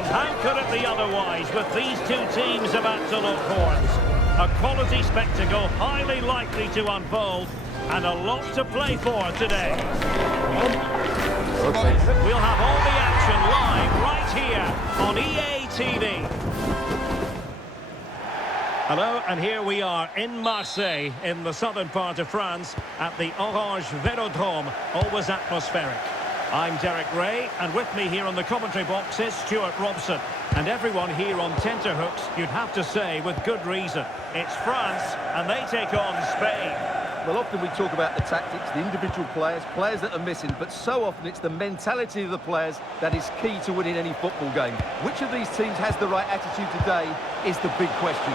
And how could it be otherwise with these two teams about to lock horns? A quality spectacle highly likely to unfold, and a lot to play for today. We'll have all the action live right here on EA TV. Hello, and here we are in Marseille, in the southern part of France, at the Orange Velodrome, always atmospheric. I'm Derek Ray, and with me here on the commentary box is Stuart Robson. And everyone here on tenterhooks, you'd have to say, with good reason. It's France, and they take on Spain. Well, often we talk about the tactics, the individual players that are missing, but so often it's the mentality of the players that is key to winning any football game. Which of these teams has the right attitude today is the big question.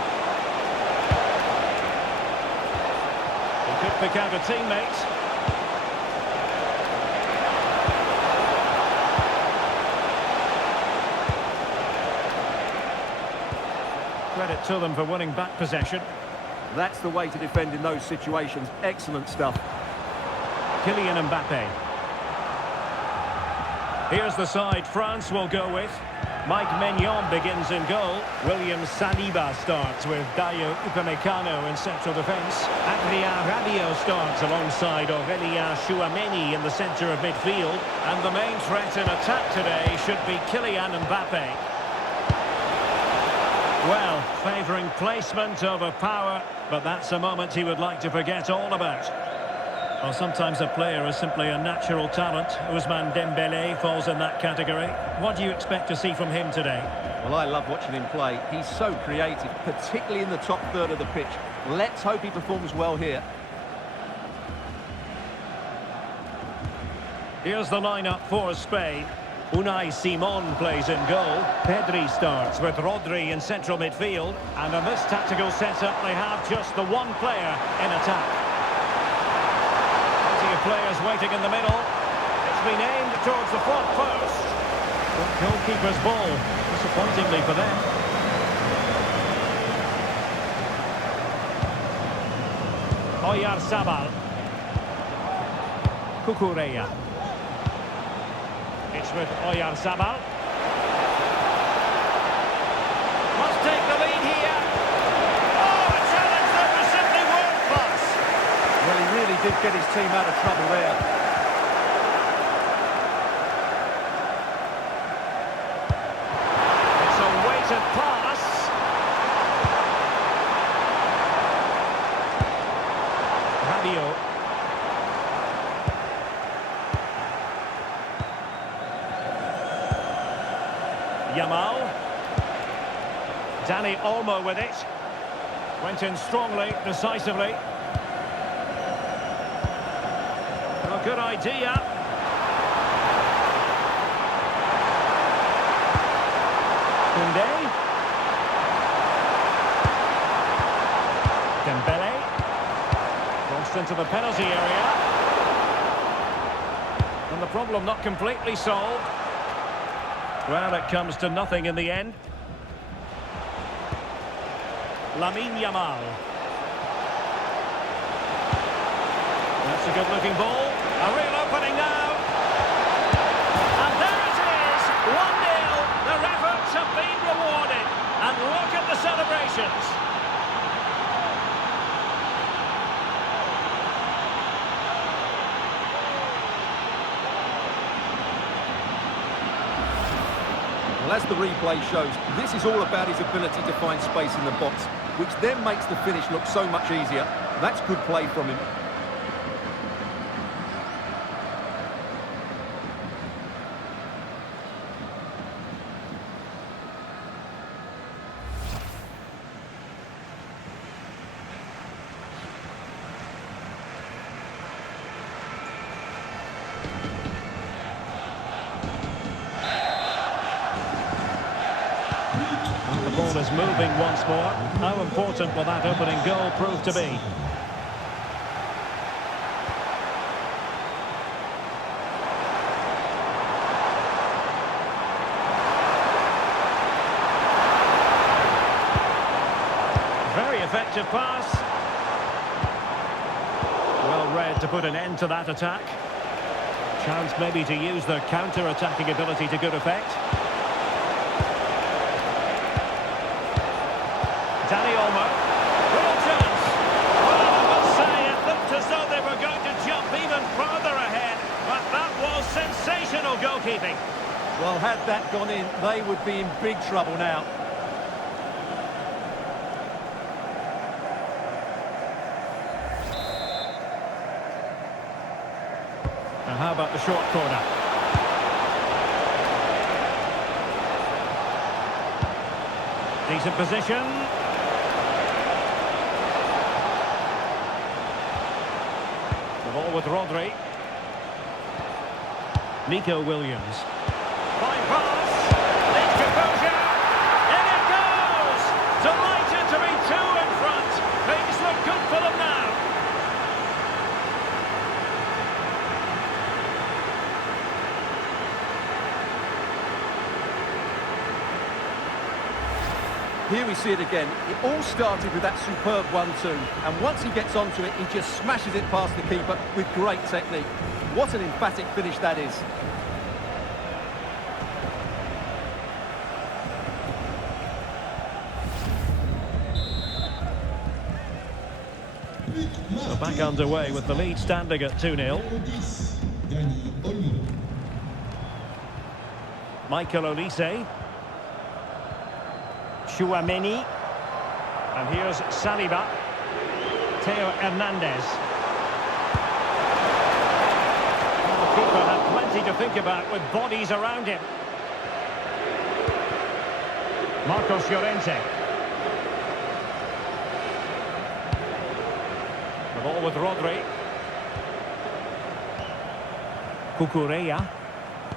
He could pick out a teammate. Credit to them for winning back possession. That's the way to defend in those situations. Excellent stuff. Kylian Mbappe. Here's the side France will go with. Mike Maignan begins in goal. William Saliba starts with Dayo Upamecano in central defence. Adrien Rabiot starts alongside Aurélien Tchouameni in the centre of midfield. And the main threat in attack today should be Kylian Mbappe. Well, favouring placement over power, but that's a moment he would like to forget all about. Well, sometimes a player is simply a natural talent. Ousmane Dembélé falls in that category. What do you expect to see from him today? Well, I love watching him play. He's so creative, particularly in the top third of the pitch. Let's hope he performs well here. Here's the lineup for Spain. Unai Simon plays in goal. Pedri starts with Rodri in central midfield. And in this tactical setup, they have just the one player in attack. Plenty of players waiting in the middle. It's been aimed towards the front post. But goalkeeper's ball, disappointingly for them. Oyarzabal. Cucurella. It's with Oyarzabal. Must take the lead here. Oh, a challenge that was simply world class. Well, he really did get his team out of trouble there. It's a weighted pass. Rabiot. Yamal. Dani Olmo with it. Went in strongly, decisively. A good idea. Koundé. Dembélé. Crossed into the penalty area. And the problem not completely solved. Well, it comes to nothing in the end. Lamine Yamal. That's a good-looking ball. A real opening now. And there it is, 1-0. Their efforts have been rewarded. And look at the celebrations. Well, as the replay shows, this is all about his ability to find space in the box, which then makes the finish look so much easier. That's good play from him. The ball is moving once more. How important will that opening goal prove to be? Very effective pass. Well read to put an end to that attack. Chance maybe to use their counter-attacking ability to good effect. almost. Real chance. Well, I must say, it looked as though they were going to jump even further ahead, but that was sensational goalkeeping. Well, had that gone in, they would be in big trouble now. And how about the short corner? Decent position. The ball with Rodri. Nico Williams. Fine pass. Needs composure. In it goes. Delighted to be two in front. Things look good for them now. Here we see it again. It all started with that superb 1-2, and once he gets onto it, he just smashes it past the keeper with great technique. What an emphatic finish that is. So back underway with the lead standing at 2-0. Michael Olise. Chouameni. And here's Saliba. Theo Hernandez. Well, the keeper had plenty to think about with bodies around him. Marcos Llorente. The ball with Rodri. Cucurella.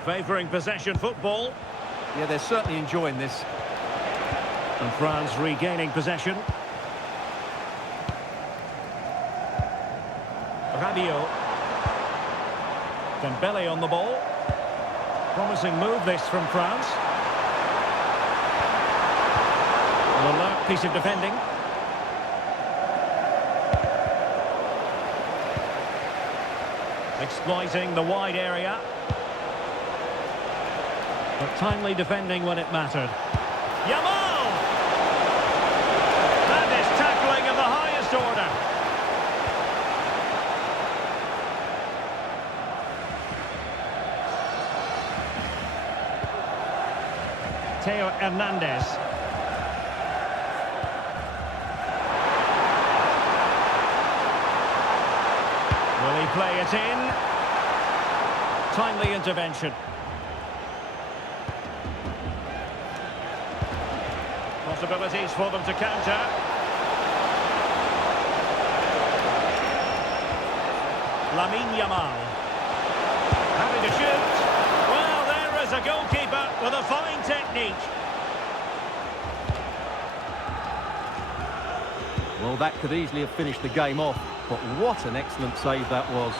Favouring possession football. Yeah, they're certainly enjoying this. And France regaining possession. Rabiot. Dembele on the ball. Promising move this from France. An alert piece of defending. Exploiting the wide area. But timely defending when it mattered. Yamal! That is tackling of the highest order. Theo Hernandez. Will he play it in? Timely intervention. Possibilities for them to counter. Lamine Yamal. Having to shoot. Well, there is a goalkeeper with a fine technique. Well, that could easily have finished the game off, but what an excellent save that was.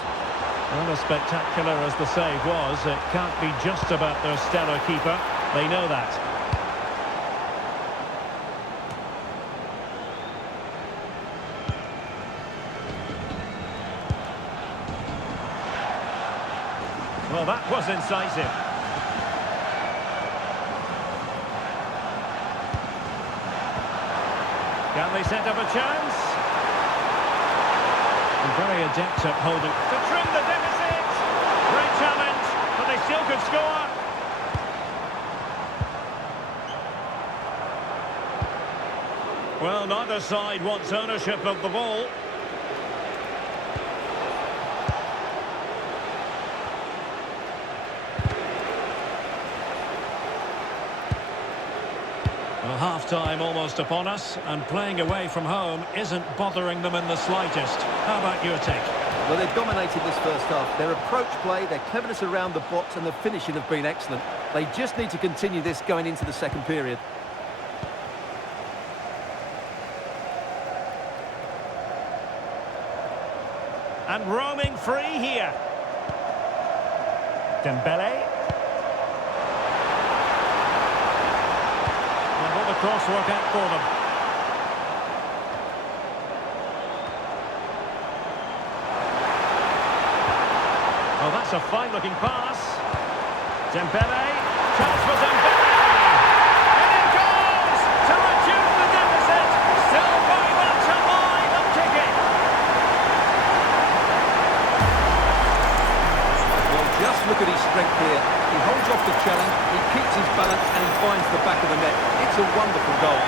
Well, as spectacular as the save was, it can't be just about their stellar keeper. They know that. Well, that was incisive. Can they set up a chance? And very adept at holding. To trim the deficit! Great challenge, but they still could score. Well, neither side wants ownership of the ball. Well, half-time almost upon us, and playing away from home isn't bothering them in the slightest. How about your take? Well, they've dominated this first half. Their approach play, their cleverness around the box and the finishing have been excellent. They just need to continue this going into the second period. And roaming free here. Dembele. The cross work out for them. Oh, that's a fine-looking pass. Dembele. Chance for Dembele. And it goes to reduce the deficit. Still finds the back of the net. It's a wonderful goal.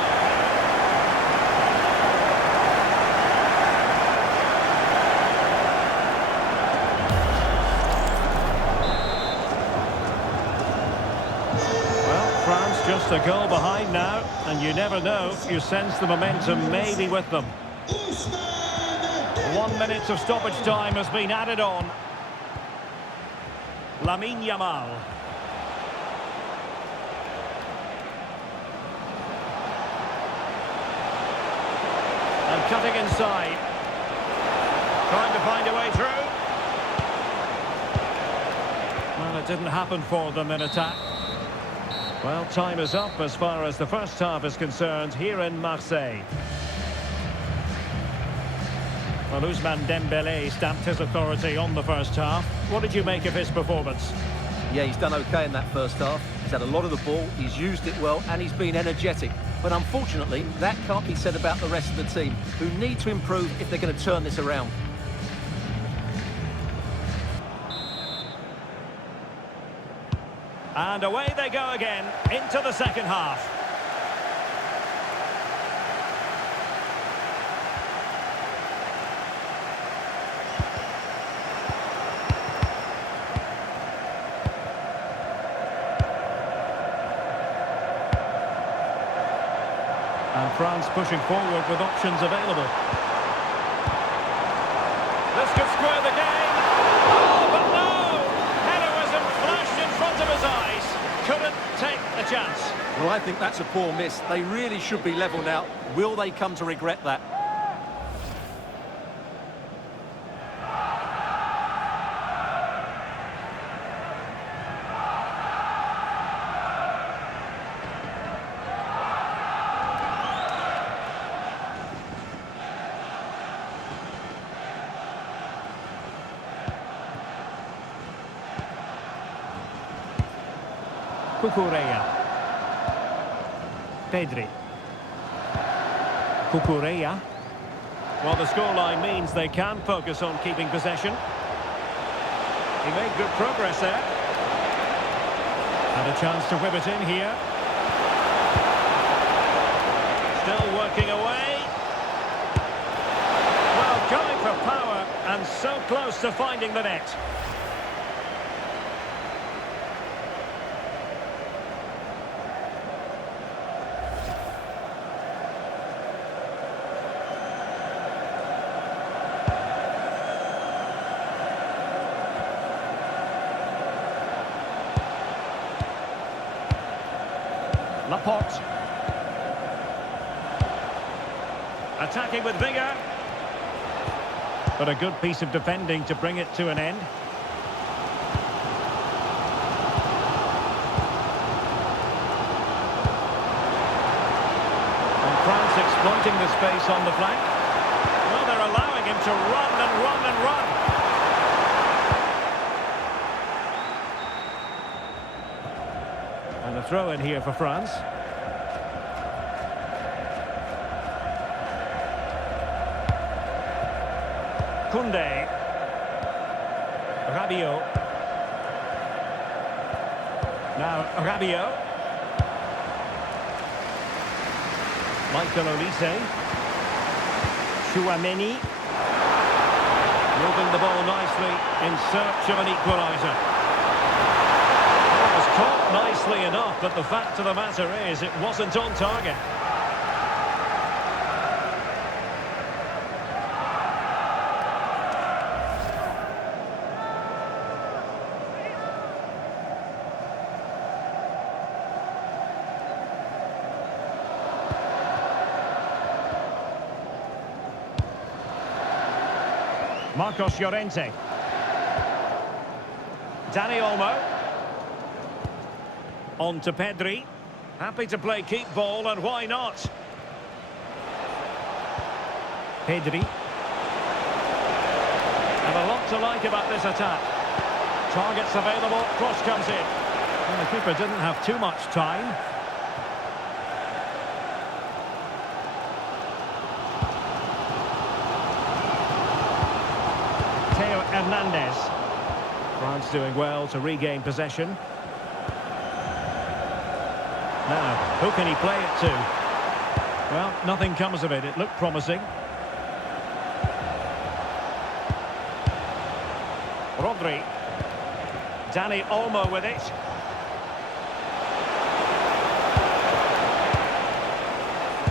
Just a goal behind now, and you never know, you sense the momentum may be with them. 1 minute of stoppage time has been added on. Lamine Yamal. And cutting inside. Trying to find a way through. Well, it didn't happen for them in attack. Well, time is up as far as the first half is concerned here in Marseille. Well, Ousmane Dembélé stamped his authority on the first half. What did you make of his performance? Yeah, he's done okay in that first half. He's had a lot of the ball, he's used it well, and he's been energetic. But unfortunately, that can't be said about the rest of the team, who need to improve if they're going to turn this around. And away they go again, into the second half. And France pushing forward with options available. This could square the game. Oh, but no! Heroism flashed in front of his eyes. Couldn't take the chance. Well, I think that's a poor miss. They really should be level now. Will they come to regret that? Cucurella. Pedri. Cucurella. Well, the scoreline means they can focus on keeping possession. He made good progress there. And a chance to whip it in here. Still working away. Well, going for power and so close to finding the net. Laporte. Attacking with vigour. But a good piece of defending to bring it to an end. And France exploiting the space on the flank. Well, they're allowing him to run and run and run. And a throw in here for France. Koundé. Rabiot. Now Rabiot. Michael Olise. Chouameni. Moving the ball nicely in search of an equaliser. It was caught nicely enough, but the fact of the matter is it wasn't on target. Marcos Llorente. Dani Olmo. On to Pedri. Happy to play keep ball, and why not? Pedri. And a lot to like about this attack. Targets available, cross comes in. And the keeper didn't have too much time. Hernandez. France doing well to regain possession. Now, who can he play it to? Well, nothing comes of it. It looked promising. Rodri. Dani Olmo with it.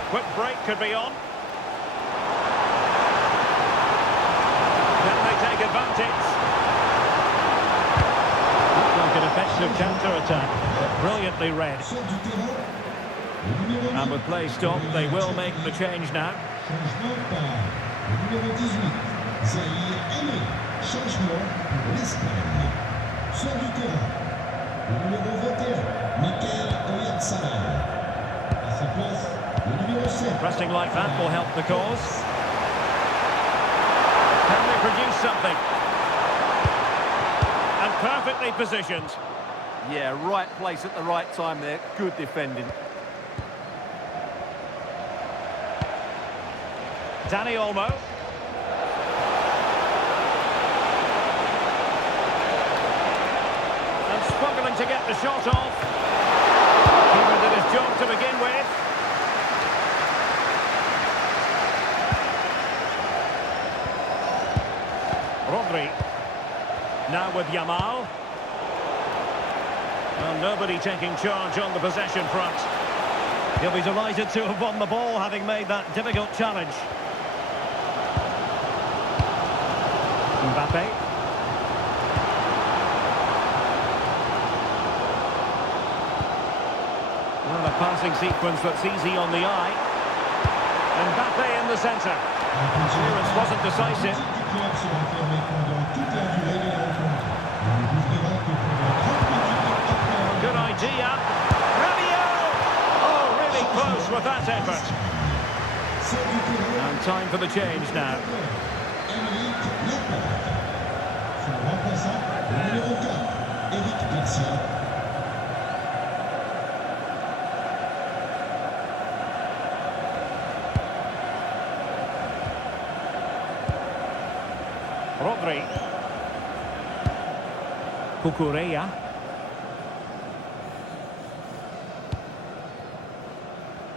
Quick break could be on. Can they take advantage? Looked like an effective counter-attack, but brilliantly read. And with play stopped, they will make the change now. Pressing like that will help the cause. Can they produce something? And perfectly positioned. Yeah, right place at the right time there. Good defending. Dani Olmo. And struggling to get the shot off. Keeper did his job to begin with. Rodri. Now with Yamal. Well, nobody taking charge on the possession front. He'll be delighted to have won the ball, having made that difficult challenge. Mbappe. Well, a passing sequence that's easy on the eye. Mbappe in the centre. Clearance wasn't decisive. Good idea. Rabiot! Oh, really close with that effort. And time for the change now. Rodri. Cucurella.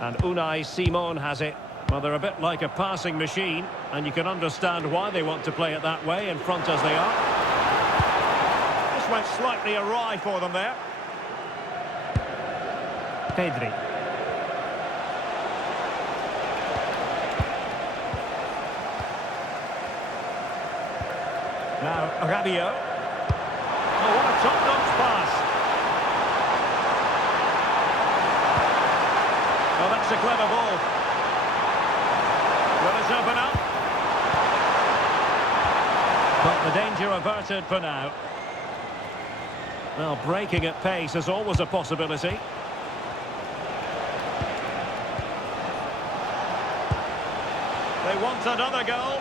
And Unai Simon has it. Well, they're a bit like a passing machine, and you can understand why they want to play it that way, in front as they are. This went slightly awry for them there. Pedri. Now, Rabiot. Oh, what a top-notch pass. Oh, that's a clever ball. Will it open up? But the danger averted for now. Well, breaking at pace is always a possibility. They want another goal.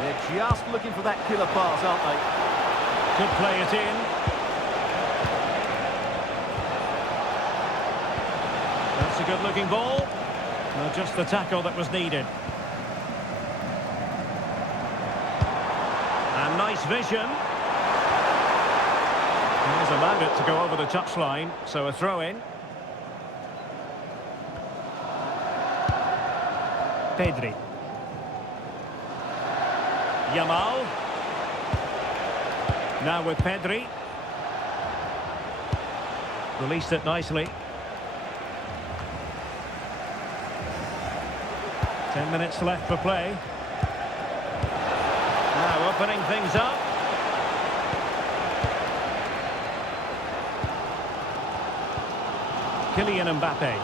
They're just looking for that killer pass, aren't they? Could play it in. That's a good-looking ball. Well, just the tackle that was needed. And nice vision. He's allowed it to go over the touchline, so a throw-in. Pedri. Yamal. Now with Pedri. Released it nicely. 10 minutes left for play. Now opening things up. Kylian Mbappe.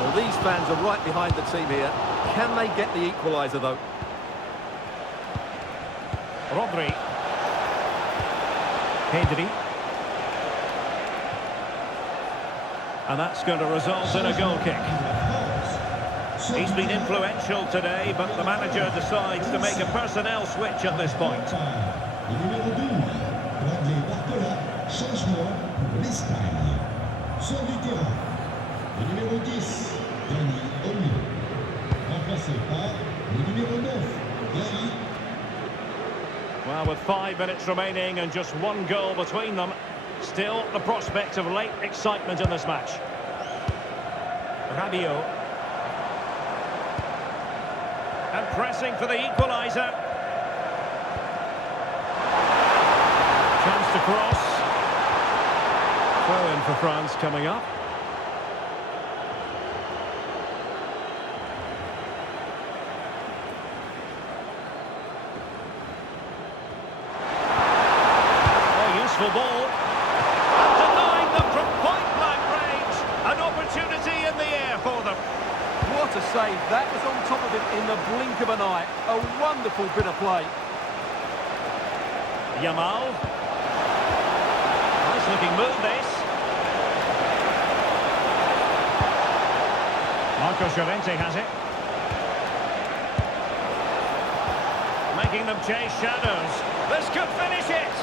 Well, these fans are right behind the team here. Can they get the equaliser, though? Rodri. Pedri. And that's going to result in a goal kick. He's been influential today, but the manager decides to make a personnel switch at this point. Well, with 5 minutes remaining and just one goal between them, still the prospect of late excitement in this match. Rabiot. And pressing for the equaliser. Chance to cross. Throw in for France coming up. Oh, useful ball. Denying them from point-blank range. An opportunity in the air for them. What a save. That was on top of it in the blink of an eye. A wonderful bit of play. Yamal. Nice looking move this. Marco Llorente has it. Making them chase shadows. This could finish it.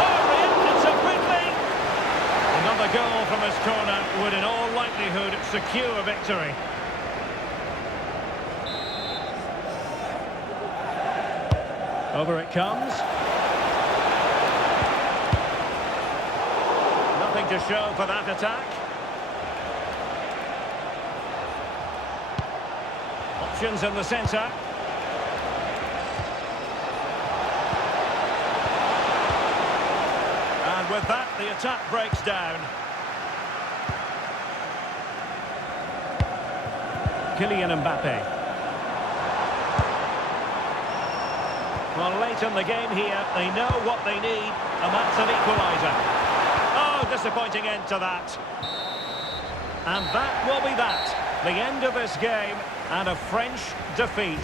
Oh, reacted so quickly. Another goal from his corner would in all likelihood secure victory. Over it comes. Nothing to show for that attack. Options in the centre. And with that, the attack breaks down. Kylian Mbappe. Well, late in the game here, they know what they need, and that's an equaliser. Oh, disappointing end to that. And that will be that. The end of this game, and a French defeat.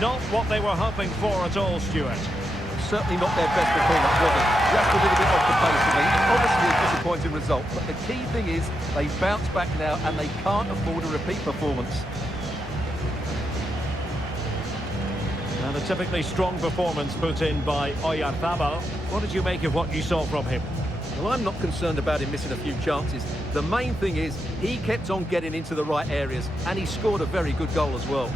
Not what they were hoping for at all, Stuart. Certainly not their best performance, was it? Just a little bit off the pace for me. Obviously a disappointing result, but the key thing is they bounce back now and they can't afford a repeat performance. And a typically strong performance put in by Oyarzabal. What did you make of what you saw from him? Well, I'm not concerned about him missing a few chances. The main thing is he kept on getting into the right areas and he scored a very good goal as well.